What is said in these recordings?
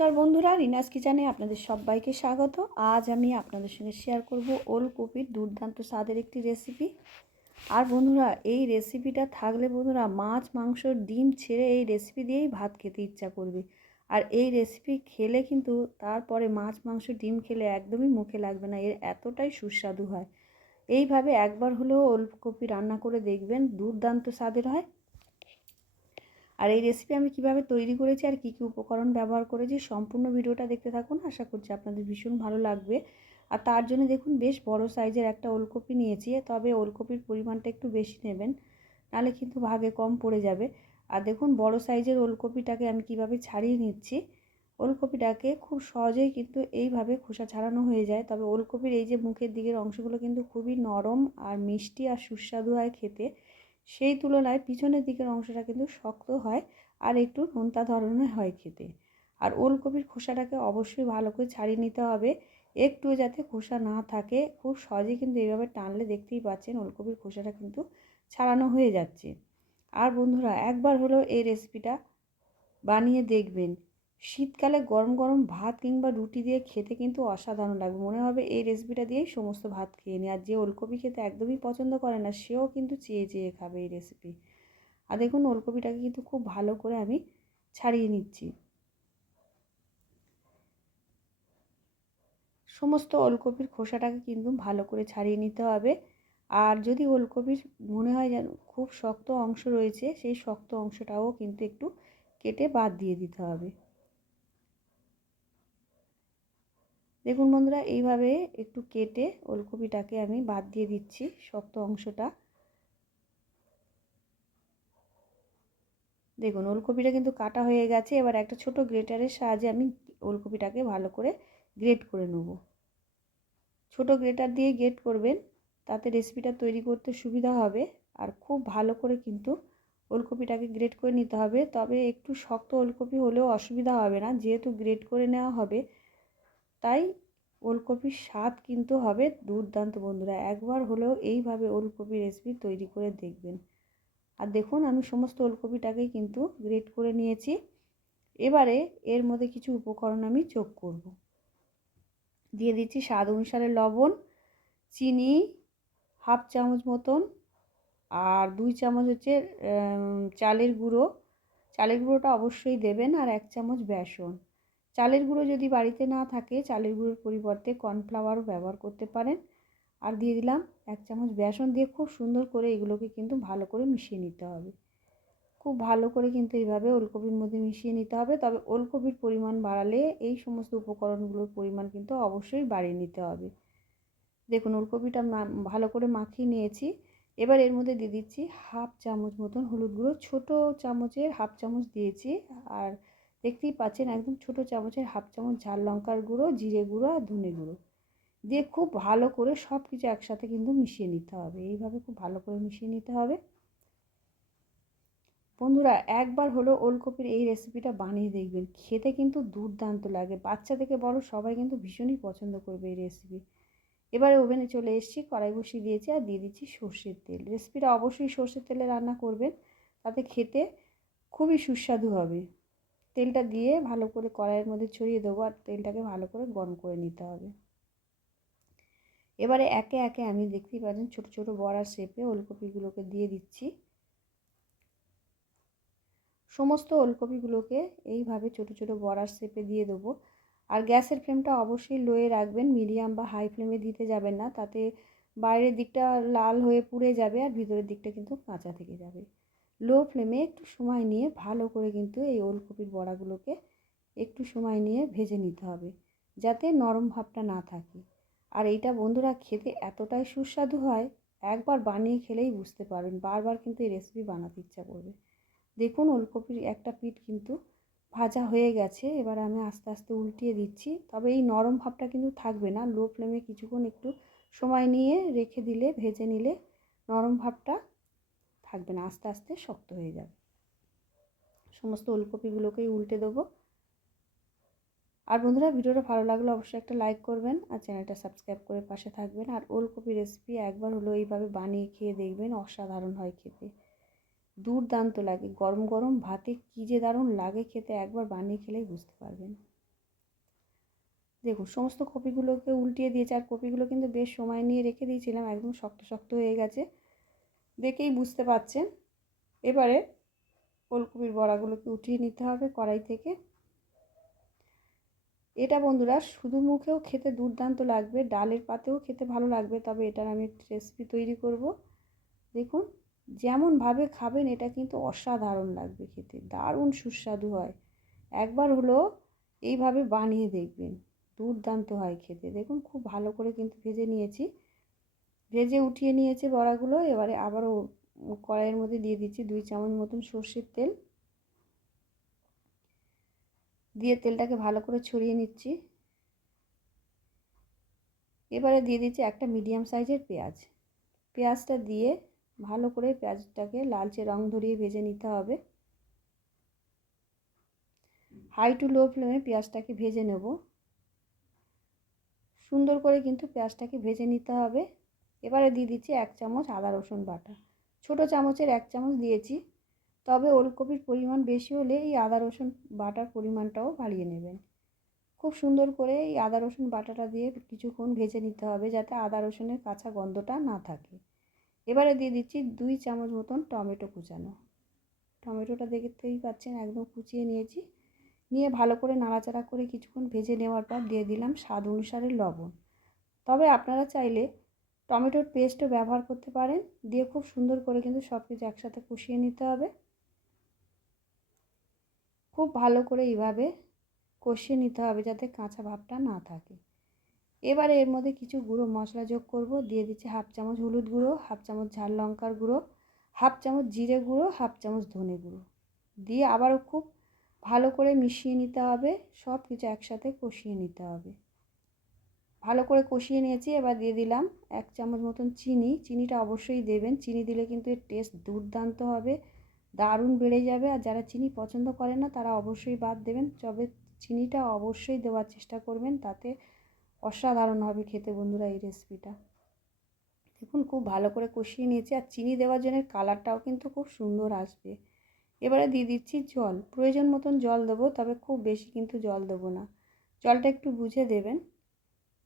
নমস্কার বন্ধুরা, রিনাস কিচেনে আপনাদের সবাইকে স্বাগত। আজ আমি আপনাদের সঙ্গে শেয়ার করব ওলকপির দুর্দান্ত স্বাদের একটি রেসিপি আর বন্ধুরা, এই রেসিপিটা থাকলে বন্ধুরা মাছ, মাংস, ডিম ছেড়ে এই রেসিপি দিয়েই ভাত খেতে ইচ্ছা করবে। আর এই রেসিপি খেলে কিন্তু তারপরে মাছ, মাংস, ডিম খেলে একদমই মুখে লাগবে না, এর এতটাই সুস্বাদু হয়। এইভাবে একবার হলেও ওলকপি রান্না করে দেখবেন, দুর্দান্ত স্বাদের হয়। আর এই রেসিপি আমি কীভাবে তৈরি করেছি আর কী কী উপকরণ ব্যবহার করেছি সম্পূর্ণ ভিডিওটা দেখতে থাকুন। আশা করছি আপনাদের ভীষণ ভালো লাগবে। আর তার জন্য দেখুন, বেশ বড় সাইজের একটা ওলকপি নিয়েছি, তবে ওলকপির পরিমাণটা একটু বেশি নেবেন, নাহলে কিন্তু ভাগে কম পড়ে যাবে। আর দেখুন, বড় সাইজের ওলকপিটাকে আমি কীভাবে ছাড়িয়ে নিচ্ছি, ওলকপিটাকে খুব সহজেই কিন্তু এইভাবে খোসা ছাড়ানো হয়ে যায়। তবে ওলকপির এই যে মুখের দিকের অংশগুলো কিন্তু খুবই নরম আর মিষ্টি আর সুস্বাদু হয় খেতে। সেই তুলনায় পিছনের দিকের অংশটা কিন্তু শক্ত হয় আর একটু নোনতা ধরনের হয় খেতে। আর ওলকপির খোসাটাকে অবশ্যই ভালো করে ছাড়িয়ে নিতে হবে। একটু যাতে খোসা না থাকে, খুব সহজেই কিন্তু এইভাবে টানলে দেখতেই পাচ্ছেন ওলকপির খোসাটা কিন্তু ছাড়ানো হয়ে যাচ্ছে। আর বন্ধুরা, একবার হলেও এই রেসিপিটা বানিয়ে দেখবেন। শীতকালে গরম গরম ভাত কিংবা রুটি দিয়ে খেতে কিন্তু অসাধারণ লাগবে। মনে হবে এই রেসিপিটা দিয়েই সমস্ত ভাত খেয়ে নিই আর যে ওলকপি খেতে একদমই পছন্দ করে না, সেও কিন্তু চেয়ে চেয়ে খাবে এই রেসিপি আর দেখুন, ওলকপিটাকে কিন্তু খুব ভালো করে আমি ছাড়িয়ে নিচ্ছি। সমস্ত ওলকপির খোসাটাকে কিন্তু ভালো করে ছাড়িয়ে নিতে হবে। আর যদি ওলকপির মনে হয় যেন খুব শক্ত অংশ রয়েছে, সেই শক্ত অংশটাও কিন্তু একটু কেটে বাদ দিয়ে দিতে হবে। দেখুন বন্ধুরা, এইভাবে একটু কেটে ওলকপিটাকে আমি বাদ দিয়ে দিচ্ছি শক্ত অংশটা। দেখুন, ওলকপিটা কিন্তু কাটা হয়ে গেছে। এবার একটা ছোট গ্রেটারের সাহায্যে আমি ওলকপিটাকে ভালো করে গ্রেট করে নেব। ছোট গ্রেটার দিয়ে গ্রেট করবেন, তাতে রেসিপিটা তৈরি করতে সুবিধা হবে। আর খুব ভালো করে কিন্তু ওলকপিটাকে গ্রেট করে নিতে হবে। তবে একটু শক্ত ওলকপি হলেও অসুবিধা হবে না, যেহেতু গ্রেট করে নেওয়া হবে, তাই ওলকপির স্বাদ কিন্তু হবে দুর্দান্ত, বন্ধুরা। একবার হলেও এইভাবে ওলকপি রেসিপি তৈরি করে দেখবেন। আর দেখুন, আমি সমস্ত ওলকপিটাকেই কিন্তু গ্রেট করে নিয়েছি। এবারে এর মধ্যে কিছু উপকরণ আমি যোগ করব। দিয়ে দিচ্ছি স্বাদ অনুসারে লবণ, চিনি, হাফ চামচ মতন, আর দুই চামচ হচ্ছে চালের গুঁড়ো। চালের গুঁড়োটা অবশ্যই দেবেন, আর এক চামচ বেসন। চালের গুঁড়ো যদি বাড়িতে না থাকে, চালের গুঁড়োর পরিবর্তে কর্নফ্লাওয়ারও ব্যবহার করতে পারেন। আর দিয়ে দিলাম এক চামচ বেসন দিয়ে খুব সুন্দর করে এগুলোকে কিন্তু ভালো করে মিশিয়ে নিতে হবে। খুব ভালো করে কিন্তু এইভাবে ওলকপির মধ্যে মিশিয়ে নিতে হবে। তবে ওলকপির পরিমাণ বাড়ালে এই সমস্ত উপকরণগুলোর পরিমাণ কিন্তু অবশ্যই বাড়িয়ে নিতে হবে। দেখুন, ওলকপিটা ভালো করে মাখিয়ে নিয়েছি। এবার এর মধ্যে দিয়ে দিচ্ছি হাফ চামচ মতন হলুদ গুঁড়ো। ছোটো চামচের হাফ চামচ দিয়েছি। আর দেখতেই পাচ্ছেন একদম ছোট চামচের হাফ চামচ ঝাল লঙ্কার গুঁড়ো, জিরে গুঁড়ো আর ধনে গুঁড়ো। দিয়ে খুব ভালো করে সব কিছু একসাথে কিন্তু মিশিয়ে নিতে হবে। এইভাবে খুব ভালো করে মিশিয়ে নিতে হবে। বন্ধুরা, একবার হলো ওলকপির এই রেসিপিটা বানিয়ে দেখবেন। খেতে কিন্তু দুর্দান্ত লাগে। বাচ্চা থেকে বড় সবাই কিন্তু ভীষণই পছন্দ করবে এই রেসিপি। এবারে ওভেনে চলে এসেছি, কড়াই বসিয়ে দিয়েছি আর দিয়ে দিচ্ছি সর্ষের তেল। রেসিপিটা অবশ্যই সর্ষের তেলে রান্না করবেন, তাতে খেতে খুবই সুস্বাদু হবে। তেলটা দিয়ে ভালো করে কড়াইয়ের মধ্যে ছড়িয়ে দেবো আর তেলটাকে ভালো করে গরম করে নিতে হবে। এবারে একে একে আমি দেখতেই পাচ্ছেন ছোটো ছোটো বড়ার শেপে ওলকপিগুলোকে দিয়ে দিচ্ছি। সমস্ত ওলকপিগুলোকে এইভাবে ছোটো ছোটো বড়ার শেপে দিয়ে দেবো। আর গ্যাসের ফ্লেমটা অবশ্যই লোয়ে রাখবেন, মিডিয়াম বা হাই ফ্লেমে দিতে যাবেন না, তাতে বাইরের দিকটা লাল হয়ে পুড়ে যাবে আর ভিতরের দিকটা কিন্তু কাঁচা থেকে যাবে। লো ফ্লেমে একটু সময় নিয়ে ভালো করে কিন্তু এই ওলকপির বড়াগুলোকে একটু সময় নিয়ে ভেজে নিতে হবে, যাতে নরম ভাবটা না থাকে। আর এইটা বন্ধুরা খেতে এতটাই সুস্বাদু হয়, একবার বানিয়ে খেলেই বুঝতে পারবেন, বারবার কিন্তু এই রেসিপি বানাতে ইচ্ছা করবে। দেখুন ওলকপির একটা পিঠ কিন্তু ভাজা হয়ে গেছে, এবার আমি আস্তে আস্তে উল্টিয়ে দিচ্ছি, তবে এই নরম ভাবটা কিন্তু থাকবে না, লো ফ্লেমে কিছুক্ষণ একটু সময় নিয়ে রেখে দিলে, ভেজে নিলে নরম ভাবটা থাকবে না, আস্তে আস্তে শক্ত হয়ে যাবে। সমস্ত ওলকপিগুলোকেই উল্টে দেবো। আর বন্ধুরা, ভিডিওটা ভালো লাগলে অবশ্যই একটা লাইক করবেন আর চ্যানেলটা সাবস্ক্রাইব করে পাশে থাকবেন। আর ওলকপি রেসিপি একবার হলো এইভাবে বানিয়ে খেয়ে দেখবেন, অসাধারণ হয় খেতে। দুর্দান্ত লাগে, গরম গরম ভাতে কী যে দারুণ লাগে খেতে, একবার বানিয়ে খেলেই বুঝতে পারবেন। দেখুন, সমস্ত কপিগুলোকে উল্টিয়ে দিয়েছে, আর কপিগুলো কিন্তু বেশ সময় নিয়ে রেখে দিয়েছিলাম, একদম শক্ত শক্ত হয়ে গেছে। দেখেই বুঝতে পাচ্ছেন এবারে ওলকপির বড়াগুলোকে উঠিয়ে নিতে হবে কড়াই থেকে। এটা বন্ধুরা শুধু মুখেও খেতে দুর্দান্ত লাগবে, ডালের পাতেও খেতে ভালো লাগবে, তবে এটার আমি রেসিপি তৈরি করব। দেখুন, যেমনভাবে খাবেন এটা কিন্তু অসাধারণ লাগবে খেতে, দারুণ সুস্বাদু হয়। একবার হলো এইভাবে বানিয়ে দেখবেন, দুর্দান্ত হয় খেতে। দেখুন, খুব ভালো করে কিন্তু ভেজে নিয়েছি। ভেজে উঠিয়ে নিয়েছে বড়াগুলো। এবারে আবারও কড়াইয়ের মধ্যে দিয়ে দিচ্ছি দুই চামচ মতন সর্ষের তেল। দিয়ে তেলটাকে ভালো করে ছড়িয়ে নিচ্ছি। এবারে দিয়ে দিচ্ছি একটা মিডিয়াম সাইজের পেঁয়াজ। পেঁয়াজটা দিয়ে ভালো করে পেঁয়াজটাকে লালচে রং ধরিয়ে ভেজে নিতে হবে। হাই টু লো ফ্লেমে পেঁয়াজটাকে ভেজে নেব। সুন্দর করে কিন্তু পেঁয়াজটাকে ভেজে নিতে হবে। এবারে দিয়ে দিচ্ছি এক চামচ আদা রসুন বাটা। ছোট চামচের এক চামচ দিয়েছি। তবে ওলকপির পরিমাণ বেশি হলে এই আদা রসুন বাটার পরিমাণটাও বাড়িয়ে নেবেন। খুব সুন্দর করে এই আদা রসুন বাটাটা দিয়ে কিছুক্ষণ ভেজে নিতে হবে যাতে আদা রসুনের কাঁচা গন্ধটা না থাকে। এবারে দিয়ে দিচ্ছি দুই চামচ মতন টমেটো কুচানো। টমেটোটা দেখতেই পাচ্ছেন একদম কুচিয়ে নিয়েছি। নিয়ে ভালো করে নাড়াচাড়া করে কিছুক্ষণ ভেজে নেওয়ার পর দিয়ে দিলাম স্বাদ অনুসারে লবণ। তবে আপনারা চাইলে টমেটোর পেস্টও ব্যবহার করতে পারেন। দিয়ে খুব সুন্দর করে কিন্তু সব কিছু একসাথে কষিয়ে নিতে হবে। খুব ভালো করে এইভাবে কষিয়ে নিতে হবে যাতে কাঁচা ভাবটা না থাকে। এবারে এর মধ্যে কিছু গুঁড়ো মশলা যোগ করব। দিয়ে দিচ্ছি হাফ চামচ হলুদ গুঁড়ো, হাফ চামচ ঝাল লঙ্কার গুঁড়ো, হাফ চামচ জিরে গুঁড়ো, হাফ চামচ ধনে গুঁড়ো। দিয়ে আবারও খুব ভালো করে মিশিয়ে নিতে হবে। সব কিছু একসাথে কষিয়ে নিতে হবে। ভালো করে কষিয়ে নিয়েছি, এবার দিয়ে দিলাম এক চামচ মতন চিনি। চিনিটা অবশ্যই দেবেন। চিনি দিলে কিন্তু এর টেস্ট দুর্দান্ত হবে, দারুণ বেড়ে যাবে। আর যারা চিনি পছন্দ করে না, তারা অবশ্যই বাদ দেবেন। তবে চিনিটা অবশ্যই দেওয়ার চেষ্টা করবেন, তাতে অসাধারণ হবে খেতে বন্ধুরা এই রেসিপিটা দেখুন, খুব ভালো করে কষিয়ে নিয়েছি। আর চিনি দেওয়ার জন্য কালারটাও কিন্তু খুব সুন্দর আসবে। এবারে দিয়ে দিচ্ছি জল। প্রয়োজন মতন জল দেবো, তবে খুব বেশি কিন্তু জল দেবো না। জলটা একটু বুঝে দেবেন।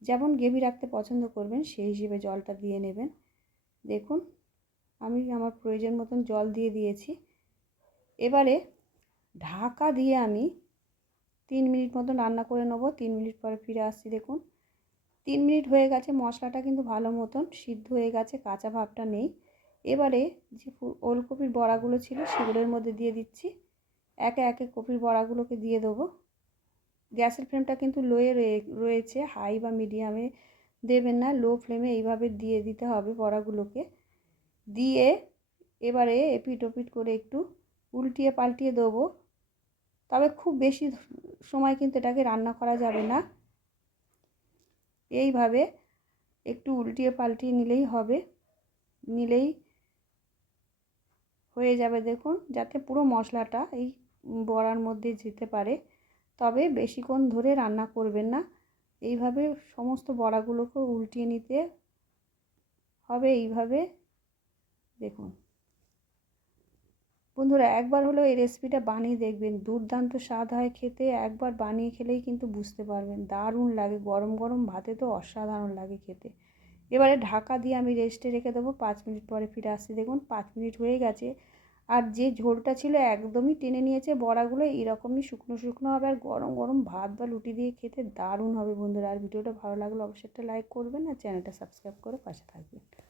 যেমন গ্রেভি রাখতে পছন্দ করবেন, সেই হিসেবে জলটা দিয়ে নেবেন। দেখুন, আমি আমার প্রয়োজন মতন জল দিয়ে দিয়েছি। এবারে ঢাকা দিয়ে আমি তিন মিনিট মতন রান্না করে নেব। তিন মিনিট পরে ফিরে আসছি, দেখুন। তিন মিনিট হয়ে গেছে, মশলাটা কিন্তু ভালো মতন সিদ্ধ হয়ে গেছে, কাঁচা ভাবটা নেই। এবারে যে ওলকপির বড়াগুলো ছিল, সেগুলোর মধ্যে দিয়ে দিচ্ছি। একে একে কপির বড়াগুলোকে দিয়ে দেবো। গ্যাসের ফ্লেমটা কিন্তু লোয়ে রয়েছে হাই বা মিডিয়ামে দেবেন না। লো ফ্লেমে এইভাবে দিয়ে দিতে হবে বড়াগুলোকে। দিয়ে এবারে এপিট ওপিট করে একটু উল্টিয়ে পাল্টিয়ে দেবো। তবে খুব বেশি সময় কিন্তু এটাকে রান্না করা যাবে না। এইভাবে একটু উল্টিয়ে পাল্টিয়ে নিলেই হবে। নিলেই হয়ে যাবে দেখুন, যাতে পুরো মশলাটা এই বড়ার মধ্যে যেতে পারে। তবে বেশিক্ষণ ধরে রান্না করবেন না। এইভাবে সমস্ত বড়াগুলোকে উল্টিয়ে নিতে হবে এইভাবে। দেখুন। বন্ধুরা, একবার হলেও এই রেসিপিটা বানিয়ে দেখবেন। দুর্দান্ত স্বাদ হয় খেতে, একবার বানিয়ে খেলেই কিন্তু বুঝতে পারবেন। দারুণ লাগে, গরম গরম ভাতে তো অসাধারণ লাগে খেতে। এবারে ঢাকা দিয়ে আমি রেস্টে রেখে দেবো। পাঁচ মিনিট পরে ফিরে আসছি। দেখুন, পাঁচ মিনিট হয়ে গেছে। আর যে ঝোলটা ছিল একদমই টেনে নিয়েছে, বড়াগুলো এরকমই শুকনো শুকনো হবে আর গরম গরম ভাত বা লুটি দিয়ে খেতে দারুণ হবে বন্ধুরা। আর ভিডিওটা ভালো লাগলে অবশ্যই একটা লাইক করবেন আর চ্যানেলটা সাবস্ক্রাইব করে পাশে থাকবেন।